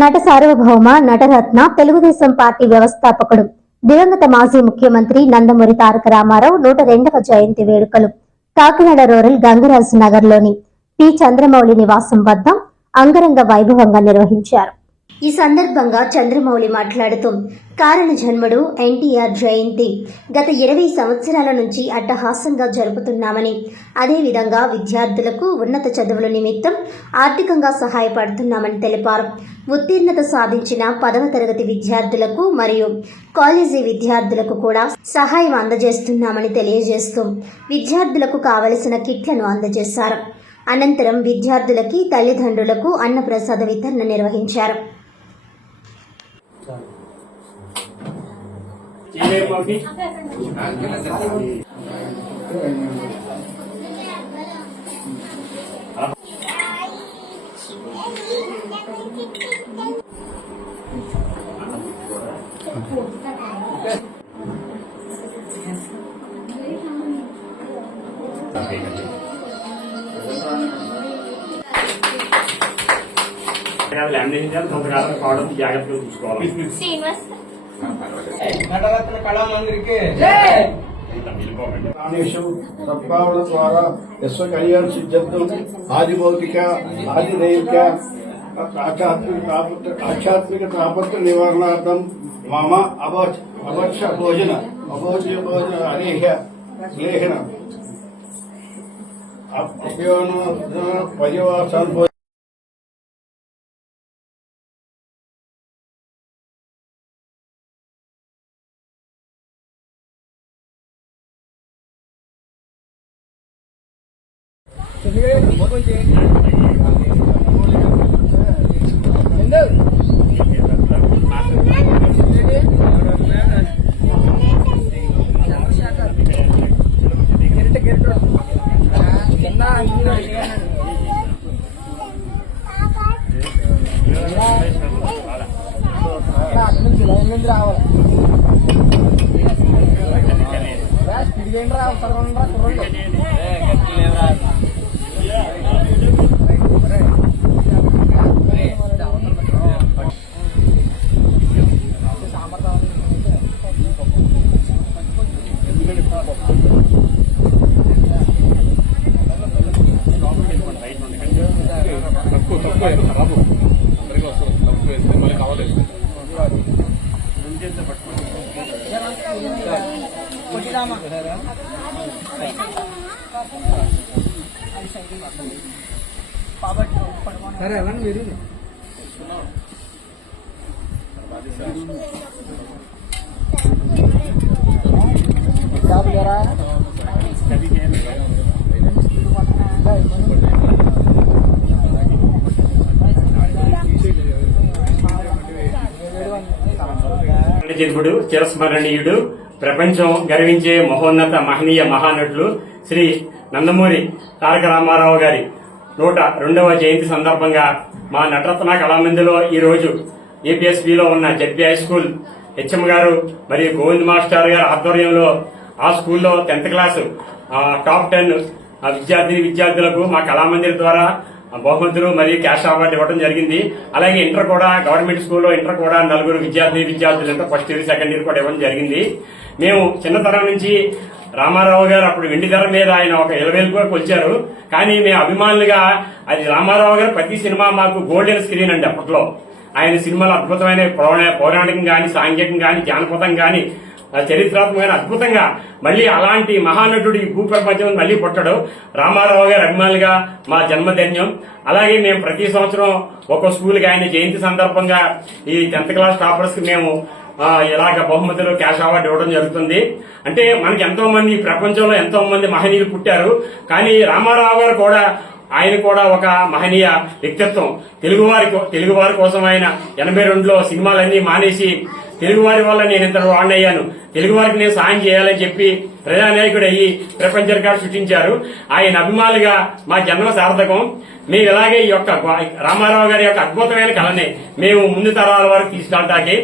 నట సార్వభౌమ నటరత్న తెలుగుదేశం పార్టీ వ్యవస్థాపకుడు దివంగత మాజీ ముఖ్యమంత్రి నందమూరి తారక రామారావు 102వ జయంతి వేడుకలు కాకినాడ రూరల్ గంగరాజు నగర్ లోని పి చంద్రమౌళి నివాసం వద్ద అంగరంగ వైభవంగా నిర్వహించారు. ఈ సందర్భంగా చంద్రమౌళి మాట్లాడుతూ కారణ జన్ముడు ఎన్టీఆర్ జయంతి గత 20 సంవత్సరాల నుంచి అట్టహాసంగా జరుపుతున్నామని, అదేవిధంగా విద్యార్థులకు ఉన్నత చదువుల నిమిత్తం ఆర్థికంగా సహాయపడుతున్నామని తెలిపారు. ఉత్తీర్ణత సాధించిన 10వ తరగతి విద్యార్థులకు మరియు కాలేజీ విద్యార్థులకు కూడా సహాయం అందజేస్తున్నామని తెలియజేస్తూ విద్యార్థులకు కావలసిన కిట్లను అందజేశారు. అనంతరం విద్యార్థులకి తల్లిదండ్రులకు అన్నప్రసాద వితరణ నిర్వహించారు. కొంతకాలం జాగ్రత్తగా చూసుకోవాలి. నటరత్న కళామందిరికి సద్భావన ద్వారా విశ్వకళ్యాణ సిద్ధ్యర్థం ఆదిభౌతిక ఆదిదైవిక ఆధ్యాత్మిక తాపత్ర నివారణార్థం మమ అభక్ష భోజన అనేహ లేహన పర్యవాసాన్ సరే అలానే మీరు జన్ముడు చిరస్మరణీయుడు ప్రపంచం గర్వించే మహోన్నత మహనీయ మహానటులు శ్రీ నందమూరి తారక రామారావు గారి 102వ జయంతి సందర్భంగా మా నటరత్న కళామందిలో ఈ రోజు ఏపీఎస్బీలో ఉన్న జెడ్పీ హై స్కూల్ హెచ్ఎం గారు మరియు గోవింద్ మాస్టర్ గారి ఆధ్వర్యంలో ఆ స్కూల్లో 10th క్లాసు టాప్ 10 విద్యార్థులకు మా కళామందిర్ ద్వారా బహుమతులు మరియు క్యాష్ అవార్డు ఇవ్వడం జరిగింది. అలాగే ఇంటర్ కూడా గవర్నమెంట్ స్కూల్లో ఇంటర్ కూడా 4 విద్యార్థులు ఫస్ట్ ఇయర్ సెకండ్ ఇయర్ కూడా ఇవ్వడం జరిగింది. మేము చిన్నతరం నుంచి రామారావు గారు అప్పుడు వెండి తెర మీద ఆయన ఒక ఇలవేలుగా కొలిచారు. కానీ మేము అభిమానులుగా అది రామారావు గారు ప్రతి సినిమా మాకు గోల్డెన్ స్క్రీన్ అండి. అప్పట్లో ఆయన సినిమాలు అద్భుతమైన పౌరాణికం గాని, సాంఘికం గాని, జానపదం గాని, చరిత్రాత్మకమైన అద్భుతంగా మళ్లీ అలాంటి మహానటుడు ఈ భూప్రపంచం మళ్లీ పుట్టడు. రామారావు గారి అభిమానులుగా మా జన్మధన్యం. అలాగే మేము ప్రతి సంవత్సరం ఒక స్కూల్కి ఆయన జయంతి సందర్భంగా ఈ 10th క్లాస్ టాపర్స్ కి మేము ఇలాగ బహుమతులు క్యాష్ అవార్డు ఇవ్వడం జరుగుతుంది. అంటే మనకి ఎంతో మంది ప్రపంచంలో ఎంతో మంది మహనీయులు పుట్టారు. కానీ రామారావు గారు కూడా ఆయన కూడా ఒక మహనీయ వ్యక్తిత్వం. తెలుగువారి కోసం ఆయన 82లో సినిమాలన్నీ మానేసి తెలుగువారి వల్ల నేను ఇంత వాడినయ్యాను, తెలుగువారికి నేను సాయం చేయాలని చెప్పి ప్రజానాయకుడు అయ్యి ప్రపంచ రికార్డు సృష్టించారు. ఆయన అభిమానులుగా మా జన్మ సార్థకం. మేము ఇలాగే ఈ యొక్క రామారావు గారి యొక్క అద్భుతమైన కళని మేము ముందు తరాల వరకు తీసుకెళ్ళటానికి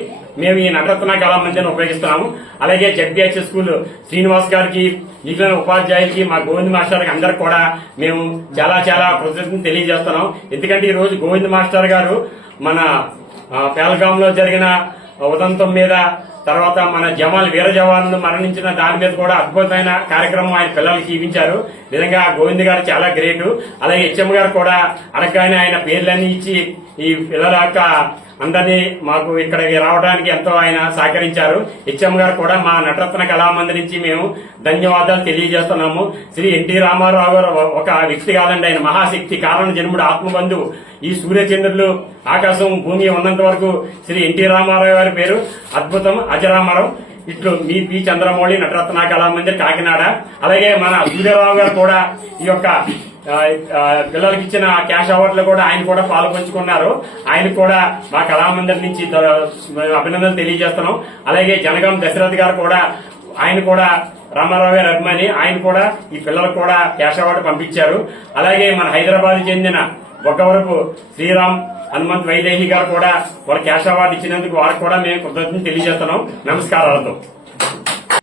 మేము ఈ నటరత్న కళామందిని ఉపయోగిస్తున్నాము. అలాగే జెడ్పీహెచ్ స్కూల్ శ్రీనివాస్ గారికి, మిగిలిన ఉపాధ్యాయులకి, మా గోవింద్ మాస్టర్ అందరికి కూడా మేము చాలా చాలా కృతజ్ఞతలు తెలియజేస్తున్నాం. ఎందుకంటే ఈ రోజు గోవింద్ మాస్టర్ గారు మన పేల్గామ్ లో జరిగిన ఉదంతం మీద, తర్వాత మన వీర జవాన్లు మరణించిన దాని మీద కూడా అద్భుతమైన కార్యక్రమం ఆయన పిల్లలకి చూపించారు. నిజంగా గోవింద్ గారు చాలా గ్రేటు. అలాగే హెచ్ఎం గారు కూడా అడగగానే ఆయన పేర్లన్నీ ఇచ్చి ఈ పిల్లల యొక్క అందరినీ మాకు ఇక్కడికి రావడానికి ఎంతో ఆయన సహకరించారు. హెచ్ఎం గారు కూడా మా నటరత్న కళామంది నుంచి మేము ధన్యవాదాలు తెలియజేస్తున్నాము. శ్రీ ఎన్టీ రామారావు గారు ఒక వ్యక్తి కాదండి, ఆయన మహాశక్తి, కారణ జన్ముడు, ఆత్మబంధువు. ఈ సూర్యచంద్రులు ఆకాశం భూమి ఉన్నంత వరకు శ్రీ ఎన్టీ రామారావు గారి పేరు అద్భుతం, అజరామరం. ఇట్లు మీ పి చంద్రమౌళి, నటరత్న కళామందిర్, కాకినాడ. అలాగే మన సూర్యరావు గారు కూడా ఈ యొక్క పిల్లలకి ఇచ్చిన క్యాష్ అవార్డ్ లో కూడా ఆయన కూడా పాల్పంచుకున్నారు. ఆయన కూడా మా కళామందిర్ నుంచి అభినందనలు తెలియజేస్తున్నాం. అలాగే జనగాం దశరథ్ గారు కూడా, ఆయన కూడా రామారావు గారి అభిమాని, ఆయన కూడా ఈ పిల్లలకు కూడా క్యాష్ అవార్డు పంపించారు. అలాగే మన హైదరాబాద్ చెందిన బొగ్గవరపు శ్రీరామ్ హనుమంత్ వైదేహి గారు కూడా వాళ్ళ క్యాష్ అవార్డు ఇచ్చినందుకు వారికి కూడా మేము కృతజ్ఞతలు తెలియజేస్తున్నాం. నమస్కారాలతో.